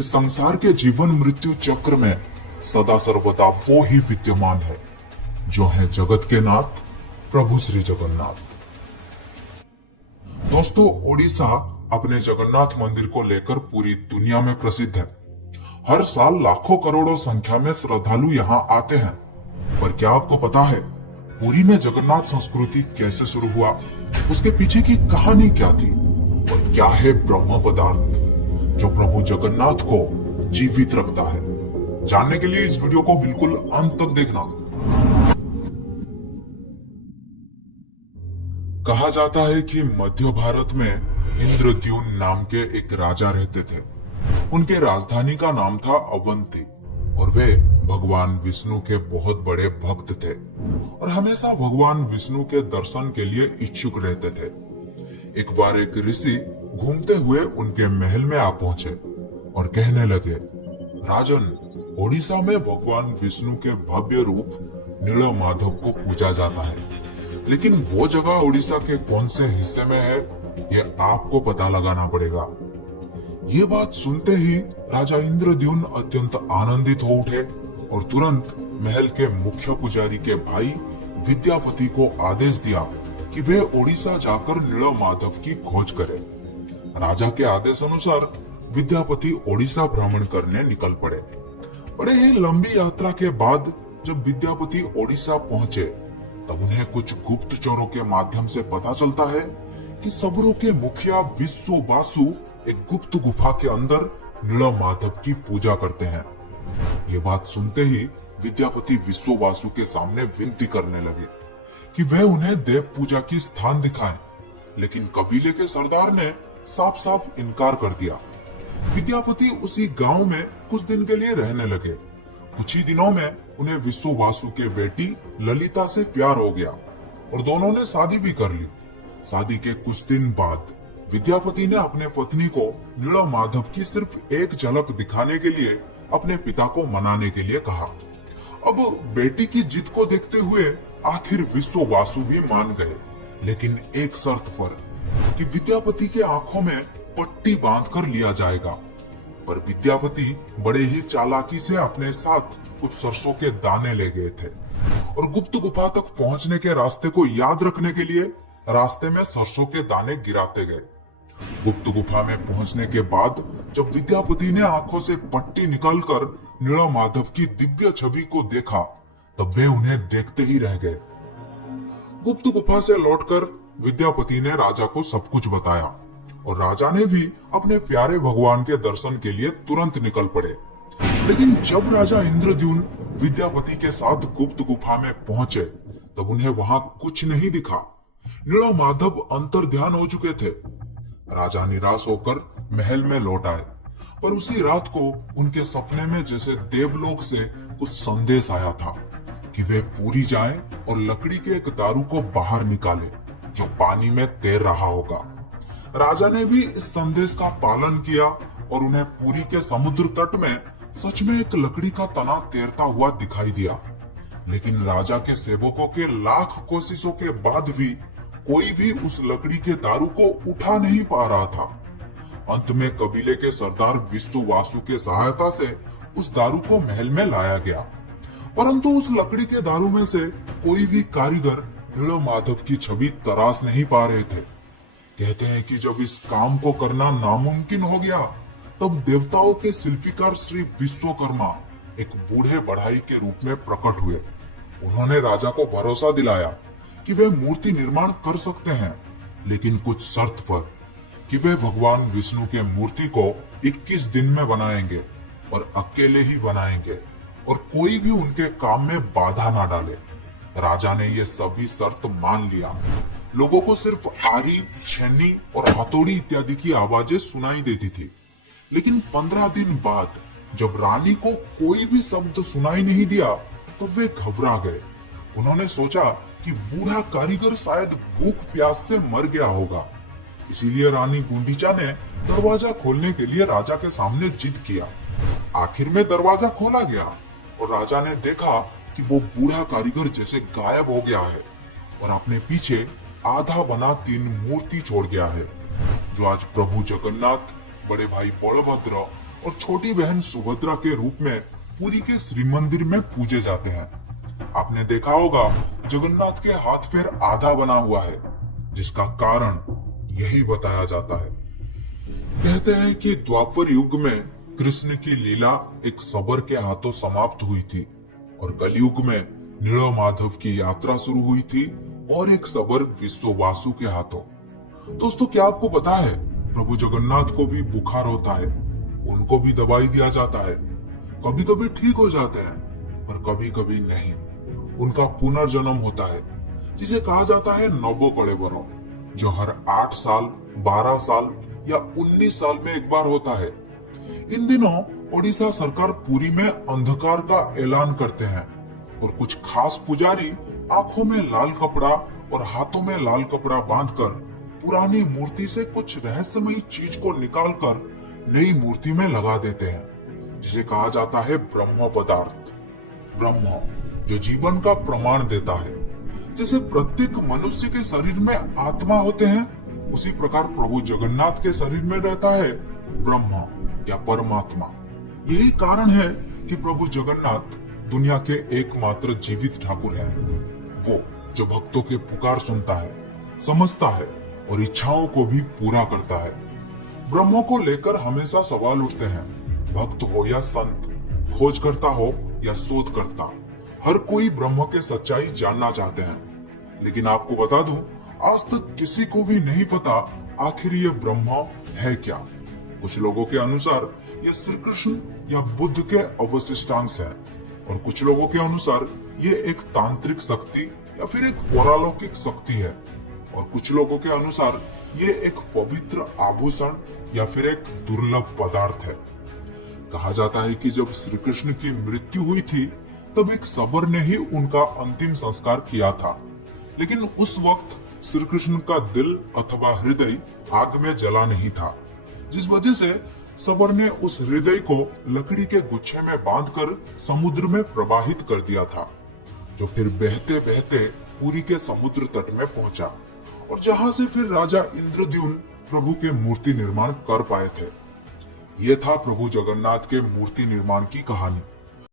इस संसार के जीवन मृत्यु चक्र में सदा सर्वदा वो ही विद्यमान है जो है जगत के नाथ प्रभु श्री जगन्नाथ। दोस्तों, ओडिशा अपने जगन्नाथ मंदिर को लेकर पूरी दुनिया में प्रसिद्ध है। हर साल लाखों करोड़ों संख्या में श्रद्धालु यहाँ आते हैं। पर क्या आपको पता है पुरी में जगन्नाथ संस्कृति कैसे शुरू हुआ, उसके पीछे की कहानी क्या थी और क्या है ब्रह्म पदार्थ जो प्रभु जगन्नाथ को जीवित रखता है? जानने के लिए इस वीडियो को बिल्कुल अंत तक देखना। कहा जाता है कि मध्य भारत में इंद्रद्युम्न नाम के एक राजा रहते थे। उनके राजधानी का नाम था अवंती और वे भगवान विष्णु के बहुत बड़े भक्त थे और हमेशा भगवान विष्णु के दर्शन के लिए इच्छुक रहते थे। एक बार एक ऋषि घूमते हुए उनके महल में आ पहुंचे और कहने लगे, राजन, ओडिशा में भगवान विष्णु के भव्य रूप नीलमाधव को पूजा जाता है, लेकिन वो जगह ओडिशा के कौन से हिस्से में है ये आपको पता लगाना पड़ेगा। ये बात सुनते ही राजा इंद्रद्युम्न अत्यंत आनंदित हो उठे और तुरंत महल के मुख्य पुजारी के भाई विद्यापति को आदेश दिया कि वे ओडिशा जाकर नीलमाधव की खोज करें। राजा के आदेश अनुसार विद्यापति ओडिशा भ्रमण करने निकल पड़े। बड़े ही लंबी यात्रा के बाद जब विद्यापति ओडिशा पहुंचे तब उन्हें कुछ गुप्तचरों के माध्यम से पता चलता है कि सबरों के मुखिया विश्व वासु एक गुप्त गुफा के अंदर नीलमाधव की पूजा करते हैं। ये बात सुनते ही विद्यापति विश्व वासु के सामने विनती करने लगे कि वह उन्हें देव पूजा की स्थान दिखाएं, लेकिन कबीले के सरदार ने साफ साफ इनकार कर दिया। विद्यापति उसी गांव में कुछ दिन के लिए रहने लगे। कुछ ही दिनों में उन्हें विश्व वासु के बेटी ललिता से प्यार हो गया और दोनों ने शादी भी कर ली। शादी के कुछ दिन बाद विद्यापति ने अपने पत्नी को नीलमाधव की सिर्फ एक झलक दिखाने के लिए अपने पिता को मनाने के लिए कहा। अब बेटी की जिद को देखते हुए आखिर विश्व वासु भी मान गए, लेकिन एक शर्त पर कि विद्यापति के आंखों में पट्टी बांधकर लिया जाएगा। पर विद्यापति बड़े ही चालाकी से अपने साथ कुछ सरसों के दाने ले गए थे और गुप्त गुफा तक पहुंचने के रास्ते को याद रखने के लिए रास्ते में सरसों के दाने गिराते गए। गुप्त गुफा में पहुंचने के बाद जब विद्यापति ने आंखों से पट्टी निकालकर नीलमाधव की दिव्य छवि को देखा तब वे उन्हें देखते ही रह गए। गुप्त गुफा से लौटकर विद्यापति ने राजा को सब कुछ बताया और राजा ने भी अपने प्यारे भगवान के दर्शन के लिए तुरंत निकल पड़े। लेकिन जब राजा इंद्रद्युम्न विद्यापति के साथ गुप्त गुफा में पहुंचे तब उन्हें वहां कुछ नहीं दिखा। नीलमाधव अंतर्ध्यान हो चुके थे। राजा निराश होकर महल में लौट आए, पर उसी रात को उनके सपने में जैसे देवलोक से कुछ संदेश आया था कि वे पुरी जाएं और लकड़ी के एक दारू को बाहर निकाले जो पानी में तैर रहा होगा। राजा ने भी इस संदेश का पालन किया और उन्हें पुरी के समुद्र तट में सच में एक लकड़ी का तना तैरता हुआ दिखाई दिया। लेकिन राजा के सेवकों के लाख कोशिशों के बाद भी कोई भी उस लकड़ी के दारू को उठा नहीं पा रहा था। अंत में कबीले के सरदार विश्व वासु के सहायता से उस दारू को महल में लाया गया, परंतु उस लकड़ी के दारू में से कोई भी कारीगर नीलमाधव की छवि तराश नहीं पा रहे थे। कहते हैं कि जब इस काम को करना नामुमकिन हो गया तब देवताओं के शिल्पीकार श्री विश्वकर्मा एक बूढ़े बढ़ाई के रूप में प्रकट हुए। उन्होंने राजा को भरोसा दिलाया कि वे मूर्ति निर्माण कर सकते हैं, लेकिन कुछ शर्त पर कि वे भगवान विष्णु के मूर्ति को 21 दिन में बनाएंगे और अकेले ही बनाएंगे और कोई भी उनके काम में बाधा ना डाले। राजा ने ये सभी शर्त मान लिया। लोगों को सिर्फ आरी, छेनी और हथौड़ी इत्यादि की आवाजें सुनाई देती थी, लेकिन 15 दिन बाद जब रानी को कोई भी शब्द सुनाई नहीं दिया तो वे घबरा गए। उन्होंने सोचा कि बूढ़ा कारीगर शायद भूख प्यास से मर गया होगा। इसीलिए रानी गुंडीचा ने दरवाजा खोलने के लिए राजा के सामने जिद किया। आखिर में दरवाजा खोला गया और राजा ने देखा कि वो बूढ़ा कारीगर जैसे गायब हो गया है और अपने पीछे आधा बना 3 मूर्ति छोड़ गया है, जो आज प्रभु जगन्नाथ, बड़े भाई बलभद्र और छोटी बहन सुभद्रा के रूप में पुरी के श्री मंदिर में पूजे जाते हैं। आपने देखा होगा जगन्नाथ के हाथ पैर आधा बना हुआ है, जिसका कारण यही बताया जाता है। कहते हैं कि द्वापर युग में कृष्ण की लीला एक सबर के हाथों समाप्त हुई थी और कलयुग में नील माधव की यात्रा शुरू हुई थी और एक सबर विश्ववासु के हाथों। दोस्तों, क्या आपको पता है प्रभु जगन्नाथ को भी बुखार होता है, उनको भी दवाई दिया जाता है, कभी कभी ठीक हो जाते हैं पर कभी कभी नहीं। उनका पुनर्जन्म होता है जिसे कहा जाता है नवो कलेबरों, जो हर 8 साल, 12 साल या 19 साल में एक बार होता है। इन दिनों ओडिशा सरकार पुरी में अंधकार का ऐलान करते हैं और कुछ खास पुजारी आंखों में लाल कपड़ा और हाथों में लाल कपड़ा बांधकर पुरानी मूर्ति से कुछ रहस्यमयी चीज को निकालकर नई मूर्ति में लगा देते हैं, जिसे कहा जाता है ब्रह्म पदार्थ। ब्रह्म जो जीवन का प्रमाण देता है। जैसे प्रत्येक मनुष्य के शरीर में आत्मा होते हैं, उसी प्रकार प्रभु जगन्नाथ के शरीर में रहता है ब्रह्म या परमात्मा। यही कारण है कि प्रभु जगन्नाथ दुनिया के एकमात्र जीवित ठाकुर हैं। वो जो भक्तों के पुकार सुनता है, समझता है और इच्छाओं को भी पूरा करता है। ब्रह्म को लेकर हमेशा सवाल उठते हैं। भक्त हो या संत, खोज करता हो या शोध करता, हर कोई ब्रह्म के सच्चाई जानना चाहते हैं। लेकिन आपको बता दूं, आज तक किसी को भी नहीं पता आखिर ये ब्रह्म है क्या। कुछ लोगों के अनुसार ये श्री कृष्ण या बुद्ध के अवशिष्टांश है और कुछ लोगों के अनुसार ये एक तांत्रिक शक्ति या फिर एक पौरालौकिक शक्ति है और कुछ लोगों के अनुसार ये एक पवित्र आभूषण या फिर एक दुर्लभ पदार्थ है। कहा जाता है कि जब श्री कृष्ण की मृत्यु हुई थी तब एक सबर ने ही उनका अंतिम संस्कार किया था, लेकिन उस वक्त श्री कृष्ण का दिल अथवा हृदय आग में जला नहीं था, जिस वजह से सबर ने उस हृदय को लकड़ी के गुच्छे में बांधकर समुद्र में प्रवाहित कर दिया था, जो फिर बहते बहते पुरी के समुद्र तट में पहुंचा और जहां से फिर राजा इंद्रद्युम्न प्रभु के मूर्ति निर्माण कर पाए थे। यह था प्रभु जगन्नाथ के मूर्ति निर्माण की कहानी।